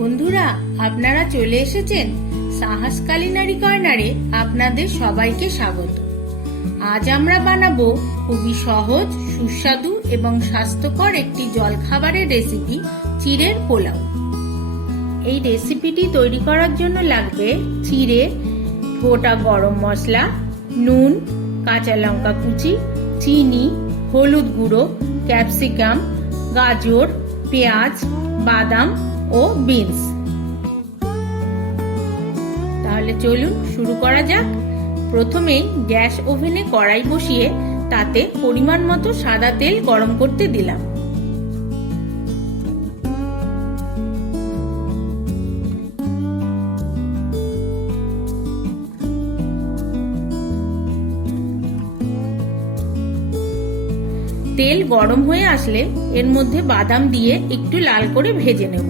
বন্ধুরা, আপনারা চলে এসেছেন সাহস কালিনারি কর্নারে আপনাদের সবাইকে স্বাগত। আজ আমরা বানাবো খুবই সহজ, সুস্বাদু এবং স্বাস্থ্যকর একটি জলখাবারের রেসিপি, চিড়ের পোলাও। এই রেসিপিটি তৈরি করার জন্য লাগবে চিড়ে, গোটা গরম মশলা, নুন, কাঁচা লঙ্কা কুচি, চিনি, হলুদ গুঁড়ো, ক্যাপসিকাম, গাজর, পেঁয়াজ, বাদাম ও বিনস। তাহলে চলুন শুরু করা যাক। প্রথমেই গ্যাস ওভেনে কড়াই বসিয়ে তাতে পরিমাণ মতো সাদা তেল গরম করতে দিলাম। তেল গরম হয়ে আসলে এর মধ্যে বাদাম দিয়ে একটু লাল করে ভেজে নেব।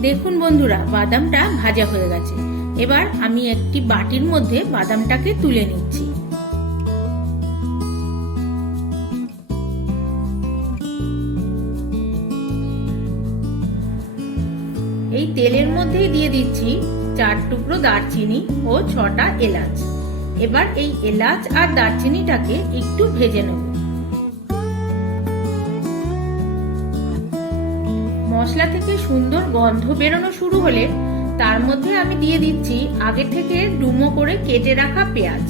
দেখুন বন্ধুরা, বাদামটা ভাজা হয়ে গেছে। এবার আমি একটি বাটির মধ্যে বাদামটাকে তুলে নিচ্ছি। এই তেলের মধ্যেই দিয়ে দিচ্ছি চার টুকরো দারচিনি ও ছটা এলাচ। এবার এই এলাচ আর দারচিনিটাকে একটু ভেজে নেব। মশলা থেকে সুন্দর গন্ধ বেরোনো শুরু হলে তার মধ্যে আমি দিয়ে দিচ্ছি আগে থেকে ডুমো করে কেটে রাখা পেঁয়াজ।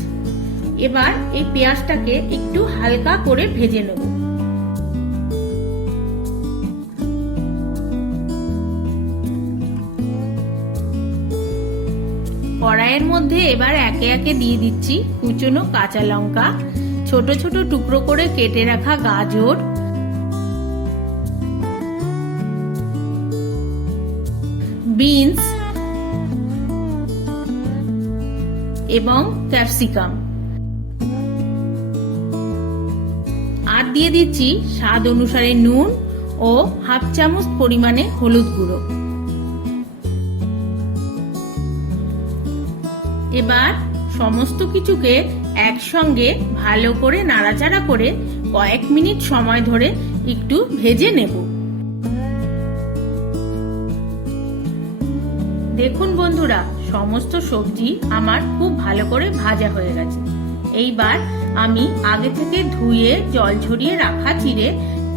এবার এই পেঁয়াজটাকে একটু হালকা করে ভেজে নেব। কড়াইয়ের মধ্যে এবার একে একে দিয়ে দিচ্ছি কুচনো কাঁচা লঙ্কা। ছোট ছোট টুকরো করে কেটে রাখা গাজর। বিনস এবং ক্যাপসিকাম। আর দিয়ে দিচ্ছি স্বাদ অনুসারে নুন ও হাফ চামচ পরিমাণে হলুদ গুঁড়ো। এবার সমস্ত কিছুকে একসঙ্গে ভালো করে নাড়াচাড়া করে কয়েক মিনিট সময় ধরে একটু ভেজে নেব। দেখুন বন্ধুরা, সমস্ত সবজি আমার খুব ভালো করে ভাজা হয়ে গেছে। এইবার আমি আগে থেকে ধুয়ে, জল ঝরিয়ে রাখা চিড়ে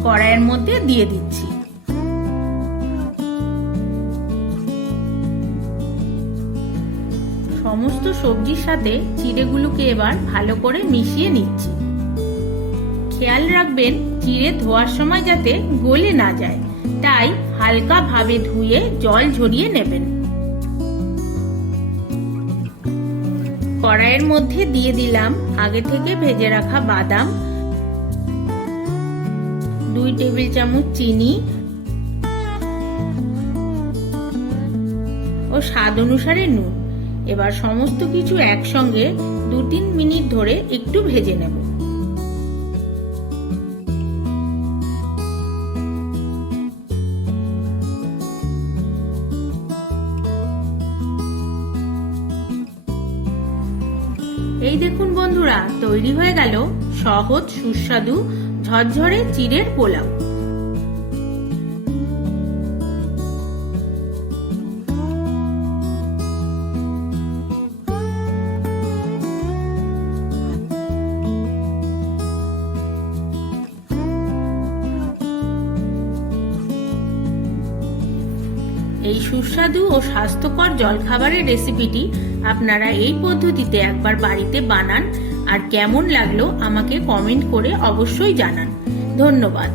কড়াইয়ের মধ্যে দিয়ে দিচ্ছি। সমস্ত সবজির সাথে চিড়েগুলোকে এবার ভালো করে মিশিয়ে নিচ্ছি। খেয়াল রাখবেন, চিড়ে ধোয়ার সময় যাতে গলে না যায়। তাই হালকা ভাবে ধুয়ে জল ঝরিয়ে নেবেন। কড়াইয়ের মধ্যে দিয়ে দিলাম আগে থেকে ভেজে রাখা বাদাম, দুই টেবিল চামচ চিনি ও স্বাদ অনুসারে নুন। এবার সমস্ত কিছু একসঙ্গে দু তিন মিনিট ধরে একটু ভেজে নেব। এই দেখুন বন্ধুরা তৈরি হয়ে গেল সহজ সুস্বাদু ঝরঝরে চিড়ের পোলাও। এই সুস্বাদু ও স্বাস্থ্যকর জলখাবারের রেসিপিটি আপনারা এই পদ্ধতিতে একবার বাড়িতে বানান আর কেমন লাগল আমাকে কমেন্ট করে অবশ্যই জানান। ধন্যবাদ।